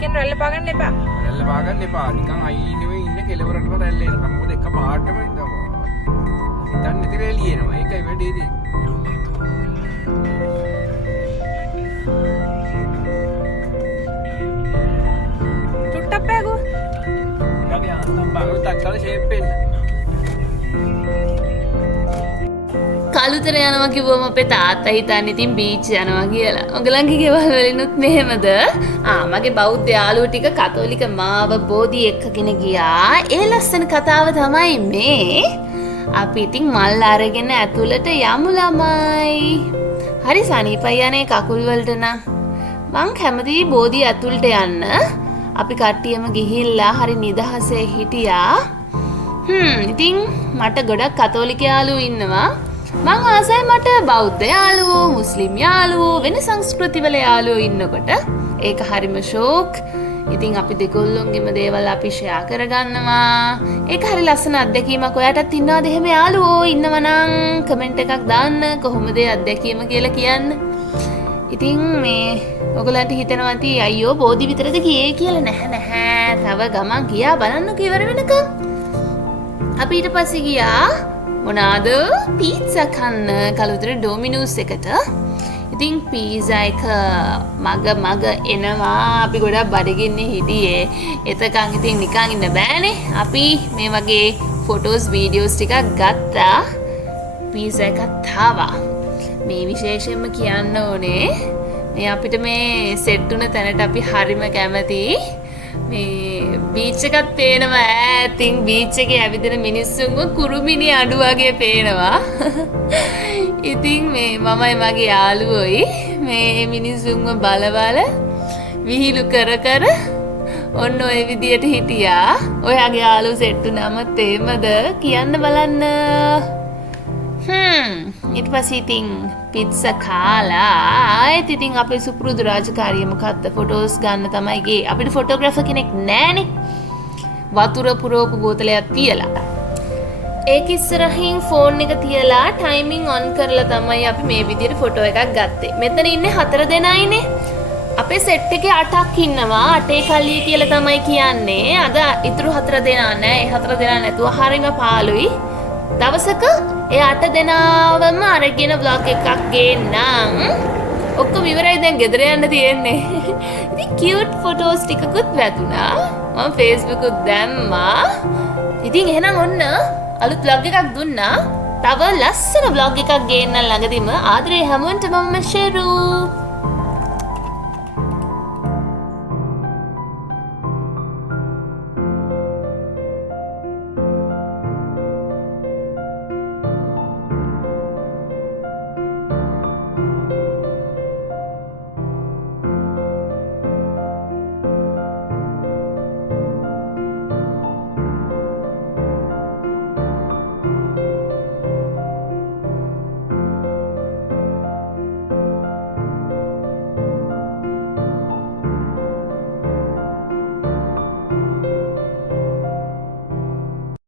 කියන්නේ රැල්ල පාගන්න එපා. රැල්ල පාගන්න එපා. නිකන් අයිනෙවෙ ඉන්න කෙලවරටම රැල්ල එනවා. මොකද එක පාටම හිතන්නේ නැති රැලිය එනවා. ඒකයි වැඩේ තියෙන්නේ. චුට්ටක් පෑගෝ. අපි අන්තම් පාගොත් අක්කල ෂේප් වෙන්න. කලුතර යනවා කිව්වම අපේ තාත්තා හිතන්නේ ඉතින් බීච් යනවා කියලා. ඔයගලන්ගේ ගෙවල් වලිනුත් මෙහෙමද? මගේ බෞද්ධ යාළුවෝ ටික කතෝලික මාව බෝධි එක්කගෙන ගියා. ඒ ලස්සන කතාව තමයි මේ. අපි ඉතින් මල් අරගෙන ඇතුළට යමු ළමයි. හරි සනීපයි යන්නේ කකුල් වලට නම්. මං කැමතියි බෝධි ඇතුළට යන්න. අපි කට්ටියම ගිහිල්ලා හරි නිදහසේ හිටියා. ඉතින් මට ගොඩක් කතෝලික යාළුවෝ ඉන්නවා. මං ආසයි මට බෞද්ධ යාළුවෝ, මුස්ලිම් යාළුවෝ, වෙන සංස්කෘතිවල යාළුවෝ ඉන්නකොට. ඒක හරිම ෂෝක්. ඉතින් අපි දෙගොල්ලොන්ගේම දේවල් අපි ෂෙයා කරගන්නවා. ඒක හරි ලස්සන අත්දැකීමක්. ඔයාටත් ඉන්නවද එහෙම යාළුවෝ? ඉන්නවනම් කමෙන්ට් එකක් දාන්න. කොහොමද ඒ අත්දැකීම කියලා කියන්න. ඉතින් මේ ඔයගලන්ට හිතනවා ඇති අයියෝ බෝධි විතරද ගියේ කියලා. නැහැ. තව ගමන් ගියා බලන්නකෝ ඉවර වෙනකම්. අපි ඊට පස්සේ ගියා මොනාද පීට්සා කන්න කලුතර ඩොමිනෝස් එකට. ඉතින් පීසා එක මග එනවා. අපි ගොඩක් බඩගින්නේ හිටියේ. එතකන් ඉතින් නිකන් ඉන්න බෑනේ. අපි මේ වගේ ෆොටෝස් වීඩියෝස් ටිකක් ගත්තා. පීසා එකත් ආවා. මේ විශේෂයෙන්ම කියන්න ඕනේ මේ අපිට මේ සෙට් වුණ තැනට අපි හරිම කැමතියි. මේ බීච් එකත් පේනවා ඈතින් බීච් එකේ ඇවිදින මිනිස්සුන්ව කුරුමිනි අඬු වගේ පේනවා. ඉතින් මේ මමයි මගේ යාළුවෝයි මේ මිනිස්සුන්ව බලවල විහිළු කර ඔන්න ඔය විදියට හිටියා. ඔයාගේ යාළුවෝ සෙට් වුණාමත් එහෙමද කියන්න බලන්න. ඊට පස්සේ ඉතින් පිට්සා කාලා ආයෙත් ඉතින් අපේ සුපුරුදු රාජකාරිය මොකද්ද ෆොටෝස් ගන්න තමයි ගියේ. අපිට ෆොටෝග්‍රැෆර් කෙනෙක් නැහනේ. වතුර පුරවපු බෝතලයක් තියලා ඒක ඉස්සරහින් ෆෝන් එක තියලා ටයිමින් ඔන් කරලා තමයි අපි මේ විදියට ෆොටෝ එකක් ගත්තේ. මෙතන ඉන්නේ 4 දෙනයිනේ. අපේ සෙට් එකේ 8ක් ඉන්නවා. 8 කල්ලිය කියලා තමයි කියන්නේ. අද ඉතුරු 4 දෙනා නැහැ. ඒ 4 දෙනා නැතුව හරිම පාළුයි. දවසක ඒ 8 දෙනාවම අරගෙන vlog එකක් ගේන්නම්. ඔක්කොම ඉවරයි දැන් ගෙදර යන්න තියෙන්නේ. ඉතින් cute photos ටිකකුත් වැදුනා. මම Facebook උත් දැම්මා. ඉතින් එහෙනම් ඔන්න අලුත් vlog එකක් දුන්නා. තව ලස්සන vlog එකක් ගේන්න ළඟදිම ආදරේ හැමෝටම මම Sheru.